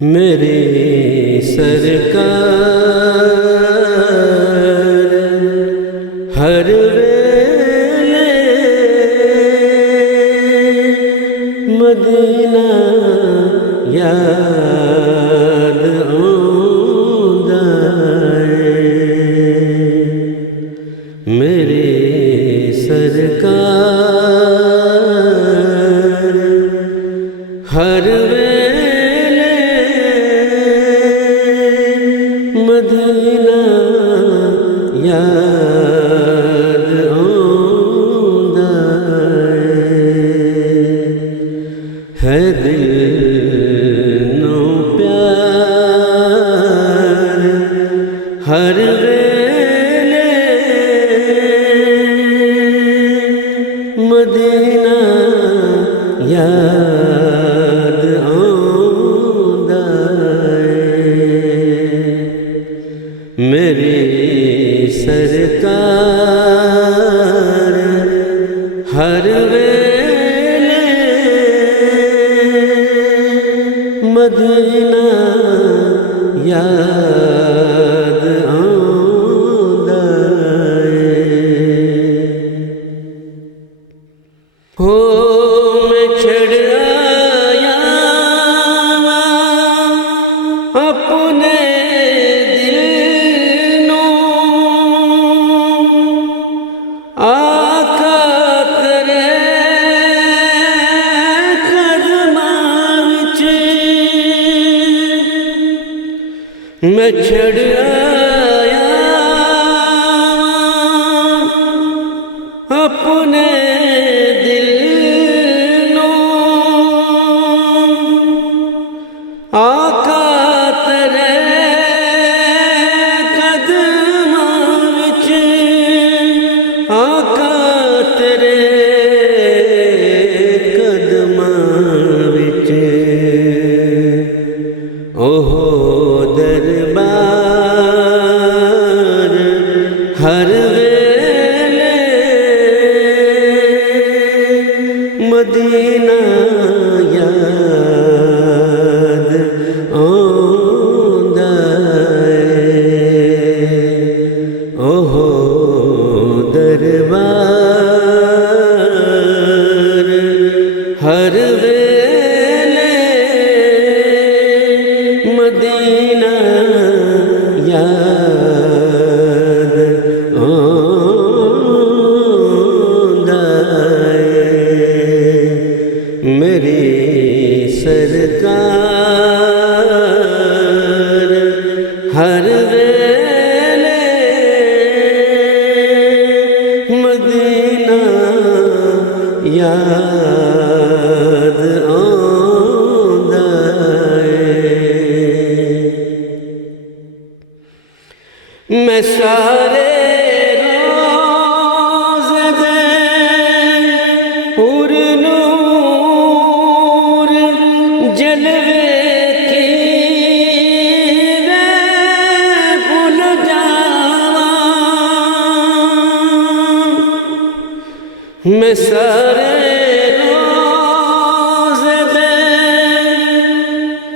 میری سرکار ہر ویلے مدینہ یاد آندا ہے۔ میری سرکار ہر ویلے مدینہ یاد آندا ہے۔ دل نو پیار ہر ویلے مدینہ یاد آندا ہے۔ میری سرکار ہر ویلے مدینہ یاد آندا ہے۔ ہو میں چھڑ آیا اپنے دل نو، آقا تیرے قدماں وچ میں چھڑ آیا اپنے دل نو، آقا تیرے قدماں وچ، آقا تیرے قدماں وچ، اوہ دربار ہر ویلے مدینہ یاد آندا ہے۔ اوہ دربار ہر ویلے مدینہ یاد آندا ہے۔ میری سرکار ہر ویلے مدینہ یاد آندا ہے۔ میں سارے روز دے پر نور جلوے کی بھول جاواں، میں سارے روز دے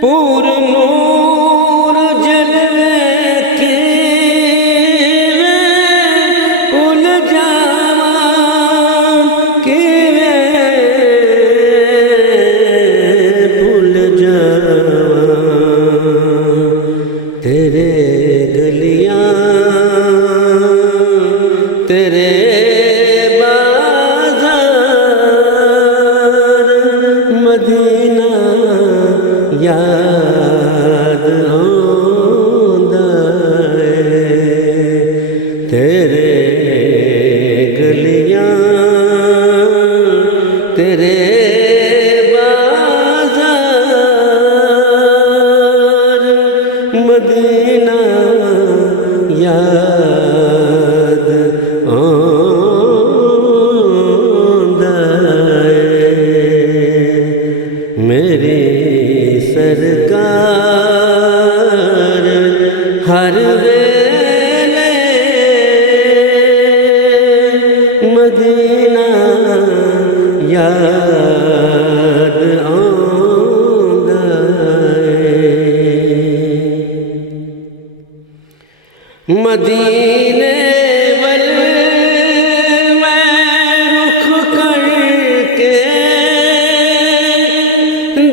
پر نور جلوے کی بھول جاواں، بھول جاواں تیرے گلیاں تیرے بازار مدینہ یاد آندا ہے۔ تیرے گلیاں تیرے بازار مدینہ یاد آندا ہے۔ میری سرکار ہر ویلے مدینہ یاد آندا ہے۔ مدینے ول میں رخ کر کے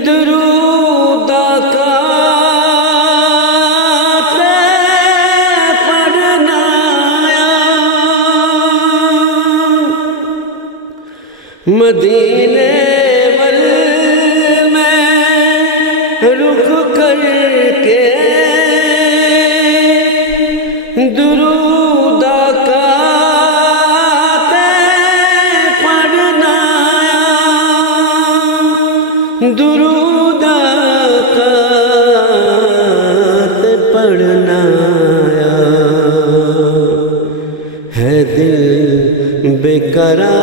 درود آقا پڑھنا مدینے ول میں رخ کر کے درود آقا پڑھنا درود آقا پڑھنا ہے دل بے قرار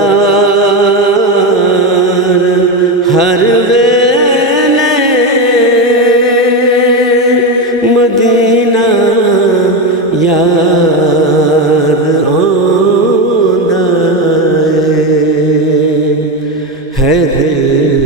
ہر ویلے مدینہ یاد آندا ہے دل